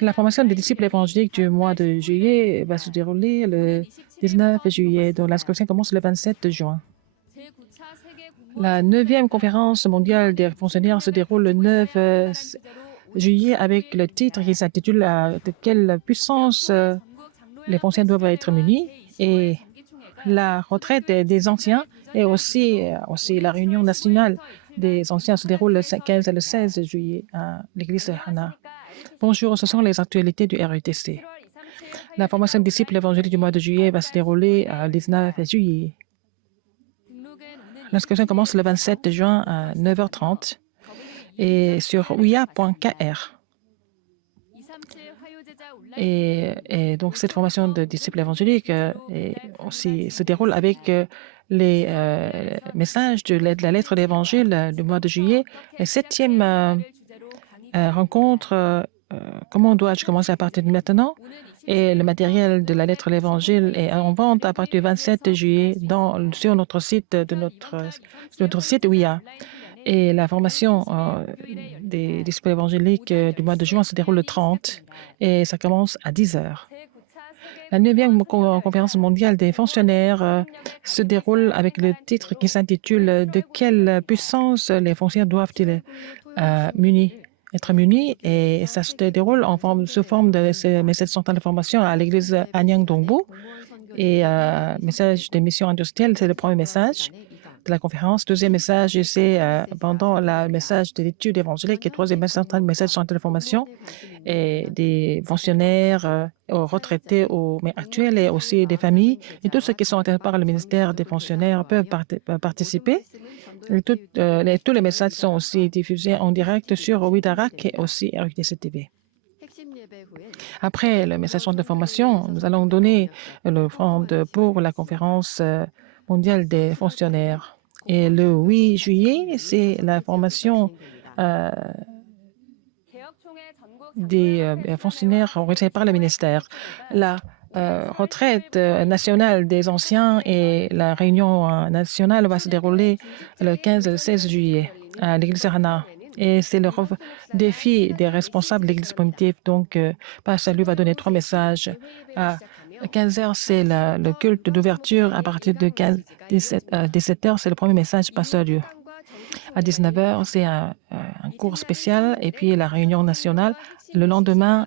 La formation des disciples évangéliques du mois de juillet va se dérouler le 19 juillet, dont l'inscription commence le 27 juin. La 9e conférence mondiale des fonctionnaires se déroule le 9 juillet avec le titre qui s'intitule De quelle puissance les fonctionnaires doivent être munis, et la retraite des anciens et aussi la réunion nationale des anciens se déroule le 15 et le 16 juillet à l'église de Hana. Bonjour, ce sont les actualités du RUTC. La formation de disciples évangéliques du mois de juillet va se dérouler le 19 juillet. L'inscription commence le 27 juin à 9h30 et sur ouya.kr. Et donc, cette formation de disciples évangéliques aussi se déroule avec les messages de la lettre d'évangile du mois de juillet. La 7e rencontre, comment dois-je commencer à partir de maintenant? Et le matériel de la lettre de l'Évangile est en vente à partir du 27 juillet sur notre site site OUIA. Et la formation des disciples évangéliques du mois de juin se déroule le 30 et ça commence à 10h. La 9e conférence mondiale des fonctionnaires se déroule avec le titre qui s'intitule « De quelle puissance les fonctionnaires doivent-ils être munis ?» et ça se déroule sous forme de ces messages centrales de formation à l'église Anyang Dongbu. Et message des missions industrielles, c'est le premier message de la conférence. Deuxième message, c'est pendant le message de l'étude évangélique, et troisième message central de formation et des fonctionnaires retraités mais actuels et aussi des familles. Et tous ceux qui sont intéressés par le ministère des fonctionnaires peuvent participer. Et tous les messages sont aussi diffusés en direct sur Ouidarak et aussi RUTC TV. Après le message de formation, nous allons donner l'offrande pour la conférence mondiale des fonctionnaires. Et le 8 juillet, c'est la formation des fonctionnaires retraités par le ministère. La retraite nationale des anciens et la réunion nationale va se dérouler le 15 et le 16 juillet à l'église Hana. Et c'est le défi des responsables de l'église primitive. Donc, Pasteur Salut va donner 3 messages. À 15h, c'est le culte d'ouverture. À partir de 17h, c'est le premier message Pasteur Lieu. À 19h, c'est un cours spécial et puis la réunion nationale. Le lendemain,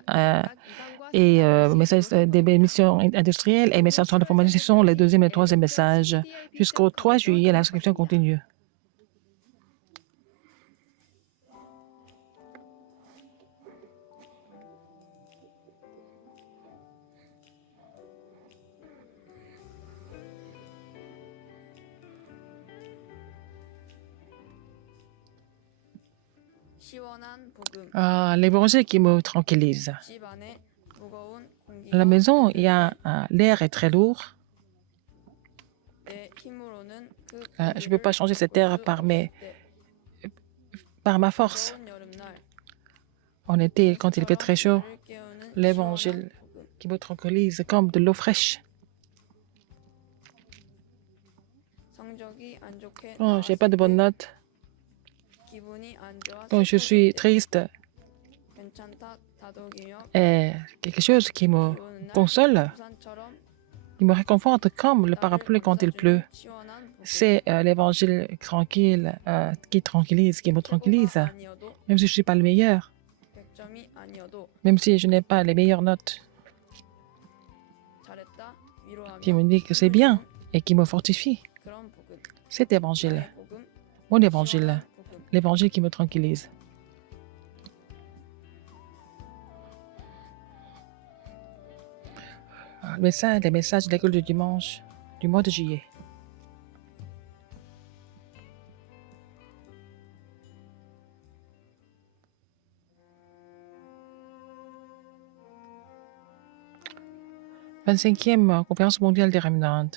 message des missions industrielles et messages de formation sont les deuxième et troisième messages. Jusqu'au 3 juillet, l'inscription continue. L'évangile qui me tranquillise. À la maison, l'air est très lourd. Je ne peux pas changer cet air par ma force. En été, quand il fait très chaud, l'évangile qui me tranquillise comme de l'eau fraîche. Quand je n'ai pas de bonnes notes, quand je suis triste, et quelque chose qui me console, qui me réconforte comme le parapluie quand il pleut. C'est l'évangile tranquille qui tranquillise, qui me tranquillise, même si je ne suis pas le meilleur, même si je n'ai pas les meilleures notes, qui me dit que c'est bien et qui me fortifie. Cet évangile, mon évangile, l'évangile qui me tranquillise. Les messages de l'école du dimanche du mois de juillet. « 25e conférence mondiale des remnants.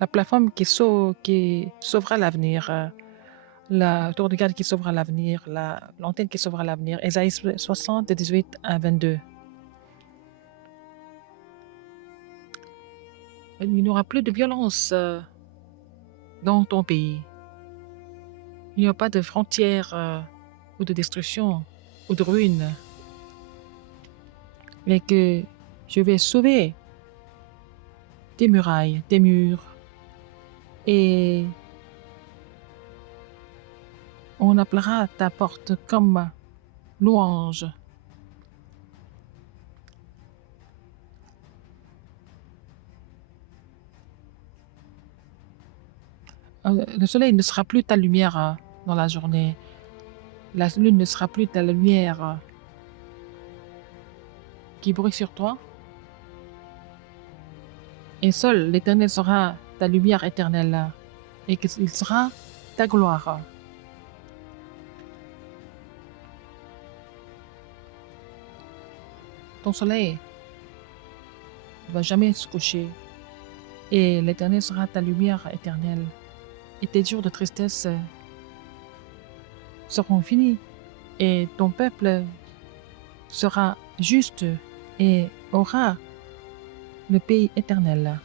La plateforme qui sauvera l'avenir, la tour de garde qui sauvera l'avenir, l'antenne qui sauvera l'avenir. Ésaïe 60, 18 à 22. Il n'y aura plus de violence dans ton pays. Il n'y aura pas de frontières ou de destruction ou de ruines, mais que je vais sauver tes murailles, tes murs, et on appellera ta porte comme louange. Le soleil ne sera plus ta lumière dans la journée. La lune ne sera plus ta lumière qui brille sur toi. Et seul l'Éternel sera ta lumière éternelle et qu'il sera ta gloire. Ton soleil ne va jamais se coucher et l'Éternel sera ta lumière éternelle. Et tes jours de tristesse seront finis et ton peuple sera juste et aura le pays éternel.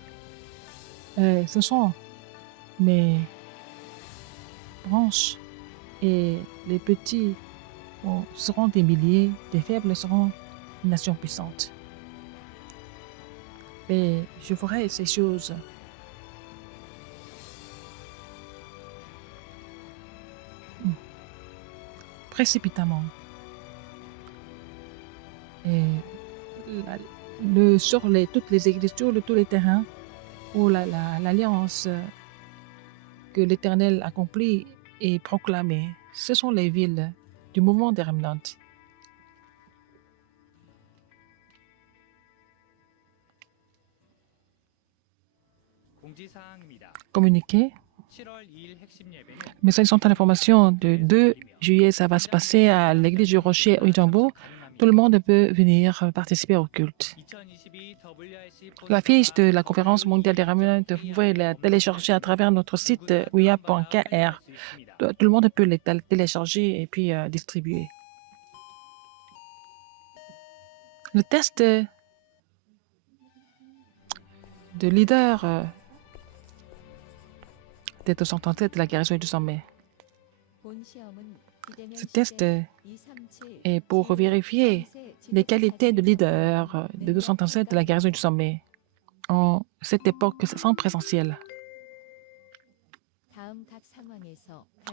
Ce sont mes branches et les petits seront des milliers, des faibles seront une nation puissante. Et je ferai ces choses précipitamment. Et sur toutes les églises, sur tous les terrains où l'alliance que l'Éternel accomplit et proclamée, ce sont les villes du mouvement des remnants. Communiqué. Message central d'information de 2 juillet, ça va se passer à l'église du Rocher au Ijambo. Tout le monde peut venir participer au culte. La fiche de la conférence mondiale des remnants, vous pouvez la télécharger à travers notre site wea.kr. Tout le monde peut les télécharger et puis distribuer. Le test de leader des 237 de la guérison du sommet. Ce test est pour vérifier les qualités de leader de 237 de la guérison du sommet en cette époque sans présentiel.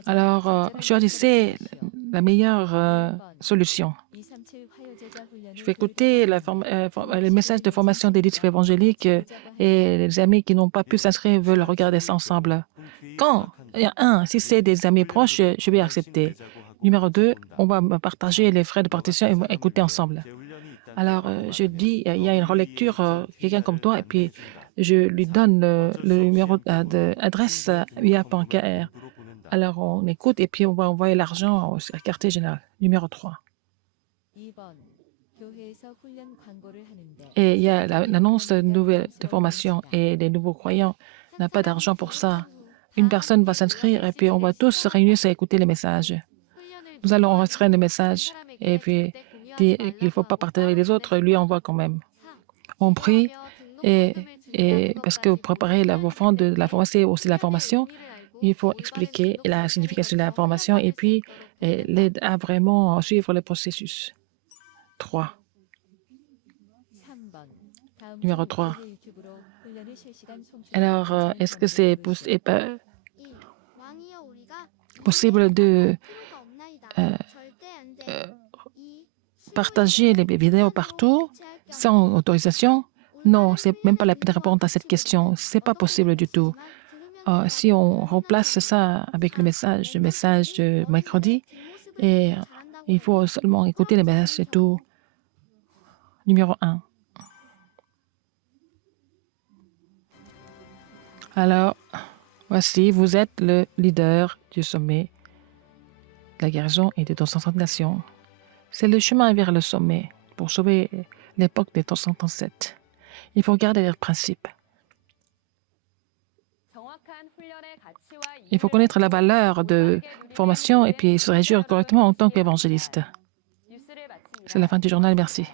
Alors, choisissez la meilleure solution. Je vais écouter le message de formation des leaders évangéliques et les amis qui n'ont pas pu s'inscrire veulent regarder ça ensemble. Quand il y a si c'est des amis proches, je vais accepter. Numéro 2, on va partager les frais de partition et écouter ensemble. Alors, je dis, il y a une relecture, quelqu'un comme toi, et puis je lui donne le numéro d'adresse via.kr. Alors, on écoute et puis on va envoyer l'argent au quartier général. Numéro 3. Et il y a l'annonce de formation et les nouveaux croyants n'ont pas d'argent pour ça. Une personne va s'inscrire et puis on va tous se réunir à écouter les messages. Nous allons enregistrer les messages et puis dire qu'il ne faut pas partager les autres, lui envoie quand même. On prie et parce que vous préparez vos fonds de la formation et aussi la formation, il faut expliquer la signification de la formation et puis l'aide à vraiment suivre le processus. 3. Numéro 3. Alors, est-ce que c'est possible de partager les vidéos partout sans autorisation? Non, c'est même pas la peine de répondre à cette question. C'est pas possible du tout. Si on remplace ça avec le message de mercredi, et il faut seulement écouter les messages, c'est tout. Numéro 1. Alors, voici, vous êtes le leader du sommet de la guérison et des 230 nations. C'est le chemin vers le sommet pour sauver l'époque des 237. Il faut garder leurs principes. Il faut connaître la valeur de formation et puis se réagir correctement en tant qu'évangéliste. C'est la fin du journal. Merci.